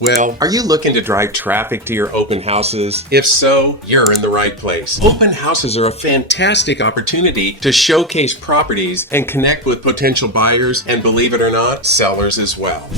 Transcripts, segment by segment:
Well, are you looking to drive traffic to your open houses? If so, you're in the right place. Open houses are a fantastic opportunity to showcase properties and connect with potential buyers and, believe it or not, sellers as well.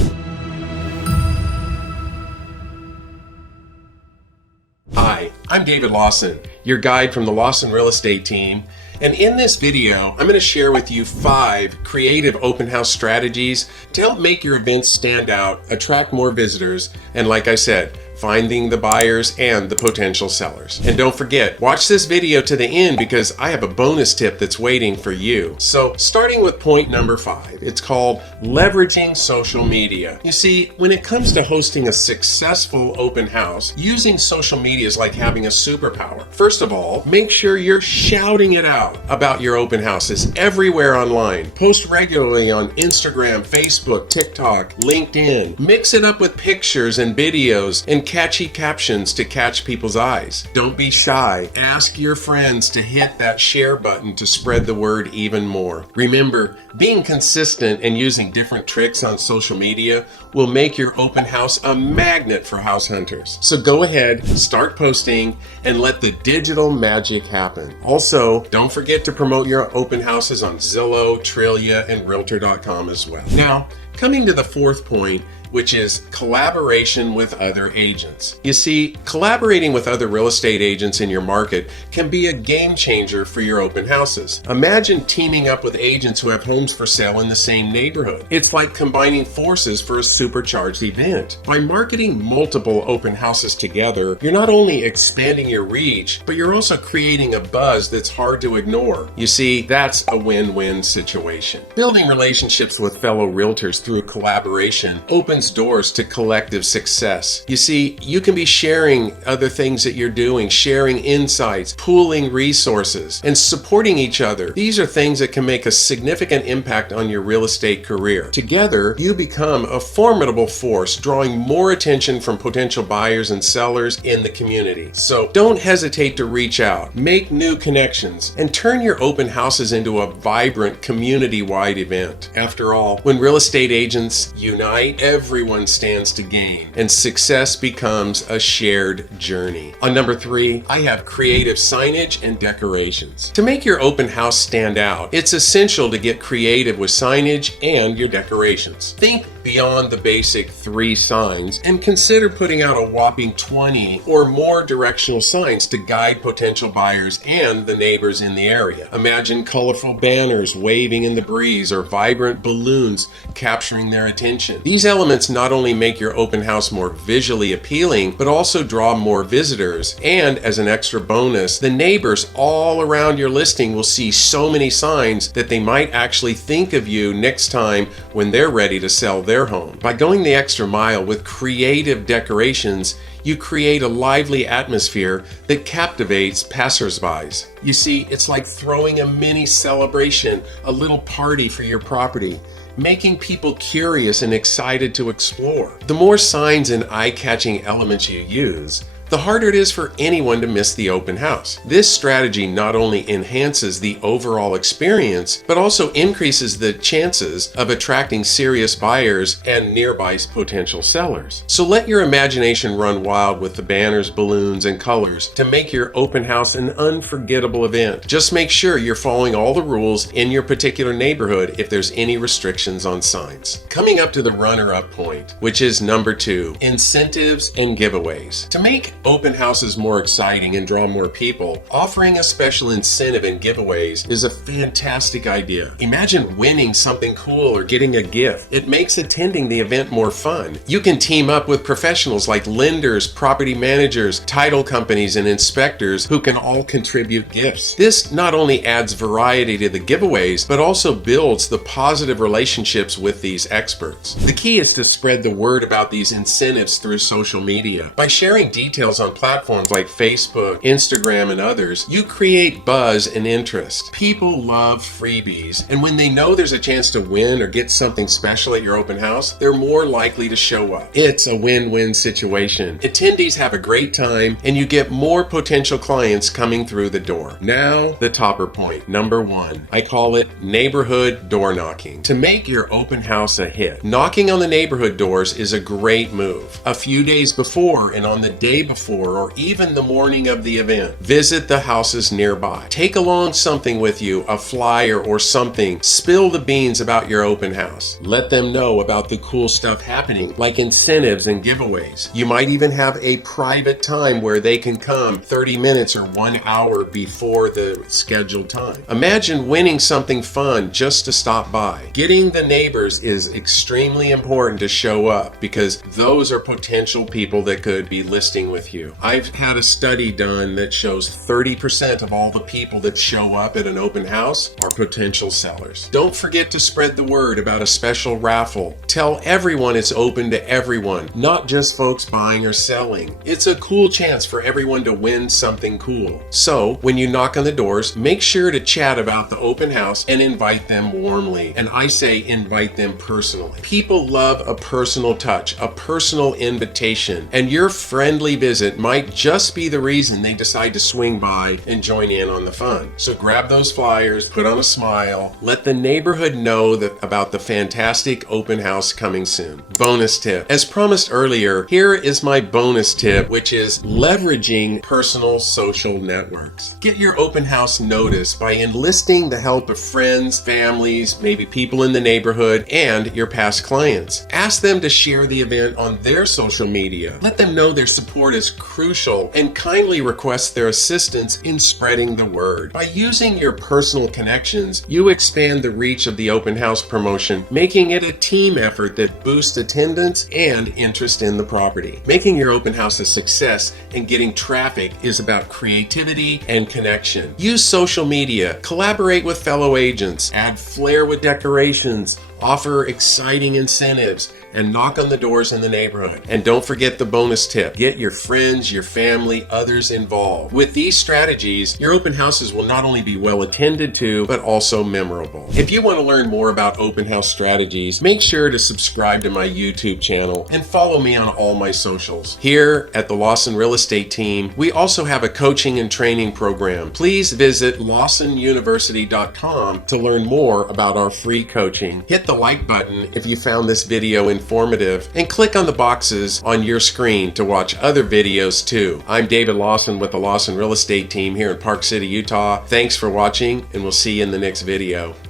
Hi, I'm David Lawson, your guide from the Lawson Real Estate Team. And in this video, I'm going to share with you 5 creative open house strategies to help make your events stand out, attract more visitors, and like I said, finding the buyers and the potential sellers. And don't forget, watch this video to the end because I have a bonus tip that's waiting for you. So starting with point number 5, it's called leveraging social media. You see, when it comes to hosting a successful open house, using social media is like having a superpower. First of all, make sure you're shouting it out about your open houses everywhere online. Post regularly on Instagram, Facebook, TikTok, LinkedIn. Mix it up with pictures and videos and catchy captions to catch people's eyes. Don't be shy. Ask your friends to hit that share button to spread the word even more. Remember, being consistent and using different tricks on social media will make your open house a magnet for house hunters. So go ahead, start posting, and let the digital magic happen. Also, don't forget to promote your open houses on Zillow, Trillia, and Realtor.com as well. Now, coming to the 4th point, which is collaboration with other agents. You see, collaborating with other real estate agents in your market can be a game changer for your open houses. Imagine teaming up with agents who have homes for sale in the same neighborhood. It's like combining forces for a supercharged event. By marketing multiple open houses together, you're not only expanding your reach, but you're also creating a buzz that's hard to ignore. You see, that's a win-win situation. Building relationships with fellow realtors through collaboration opens doors to collective success. You see, you can be sharing other things that you're doing, sharing insights, pooling resources, and supporting each other. These are things that can make a significant impact on your real estate career. Together, you become a formidable force, drawing more attention from potential buyers and sellers in the community. So don't hesitate to reach out, make new connections, and turn your open houses into a vibrant community-wide event. After all, when real estate agents unite, everyone stands to gain, and success becomes a shared journey. On number 3, I have creative signage and decorations. To make your open house stand out, it's essential to get creative with signage and your decorations. Think beyond the basic 3 signs and consider putting out a whopping 20 or more directional signs to guide potential buyers and the neighbors in the area. Imagine colorful banners waving in the breeze or vibrant balloons capturing their attention. These elements not only make your open house more visually appealing, but also draw more visitors. And as an extra bonus, the neighbors all around your listing will see so many signs that they might actually think of you next time when they're ready to sell their home. By going the extra mile with creative decorations, you create a lively atmosphere that captivates passersby. You see, it's like throwing a mini celebration, a little party for your property, making people curious and excited to explore. The more signs and eye-catching elements you use, the harder it is for anyone to miss the open house. This strategy not only enhances the overall experience, but also increases the chances of attracting serious buyers and nearby potential sellers. So let your imagination run wild with the banners, balloons, and colors to make your open house an unforgettable event. Just make sure you're following all the rules in your particular neighborhood if there's any restrictions on signs. Coming up to the runner-up point, which is number 2, incentives and giveaways. To make open houses more exciting and draw more people, offering a special incentive and giveaways is a fantastic idea. Imagine winning something cool or getting a gift. It makes attending the event more fun. You can team up with professionals like lenders, property managers, title companies, and inspectors who can all contribute gifts. This not only adds variety to the giveaways, but also builds the positive relationships with these experts. The key is to spread the word about these incentives through social media. By sharing details emails on platforms like Facebook, Instagram, and others, you create buzz and interest. People love freebies, and when they know there's a chance to win or get something special at your open house, they're more likely to show up. It's a win-win situation. Attendees have a great time, and you get more potential clients coming through the door. Now, the topper point, number 1. I call it neighborhood door knocking. To make your open house a hit, knocking on the neighborhood doors is a great move. A few days before and on the day before, or even the morning of the event, visit the houses nearby. Take along something with you, a flyer or something. Spill the beans about your open house. Let them know about the cool stuff happening, like incentives and giveaways. You might even have a private time where they can come 30 minutes or 1 hour before the scheduled time. Imagine winning something fun just to stop by. Getting the neighbors is extremely important to show up because those are potential people that could be listing with you. I've had a study done that shows 30% of all the people that show up at an open house are potential sellers. Don't forget to spread the word about a special raffle. Tell everyone it's open to everyone, not just folks buying or selling. It's a cool chance for everyone to win something cool. So, when you knock on the doors, make sure to chat about the open house and invite them warmly. And I say invite them personally. People love a personal touch, a personal invitation, and your friendly visit might just be the reason they decide to swing by and join in on the fun. So grab those flyers, put on a smile, let the neighborhood know about the fantastic open house coming soon. Bonus tip. As promised earlier, here is my bonus tip, which is leveraging personal social networks. Get your open house noticed by enlisting the help of friends, families, maybe people in the neighborhood, and your past clients. Ask them to share the event on their social media. Let them know their support is crucial and kindly request their assistance in spreading the word. By using your personal connections, you expand the reach of the open house promotion, making it a team effort that boosts attendance and interest in the property. Making your open house a success and getting traffic is about creativity and connection. Use social media, collaborate with fellow agents, add flair with decorations, offer exciting incentives, and knock on the doors in the neighborhood. And don't forget the bonus tip. Get your friends, your family, others involved. With these strategies, your open houses will not only be well attended to, but also memorable. If you want to learn more about open house strategies, make sure to subscribe to my YouTube channel and follow me on all my socials. Here at the Lawson Real Estate Team, we also have a coaching and training program. Please visit lawsonuniversity.com to learn more about our free coaching. Hit the like button if you found this video informative, and click on the boxes on your screen to watch other videos too. I'm David Lawson with the Lawson Real Estate Team here in Park City, Utah. Thanks for watching, and we'll see you in the next video.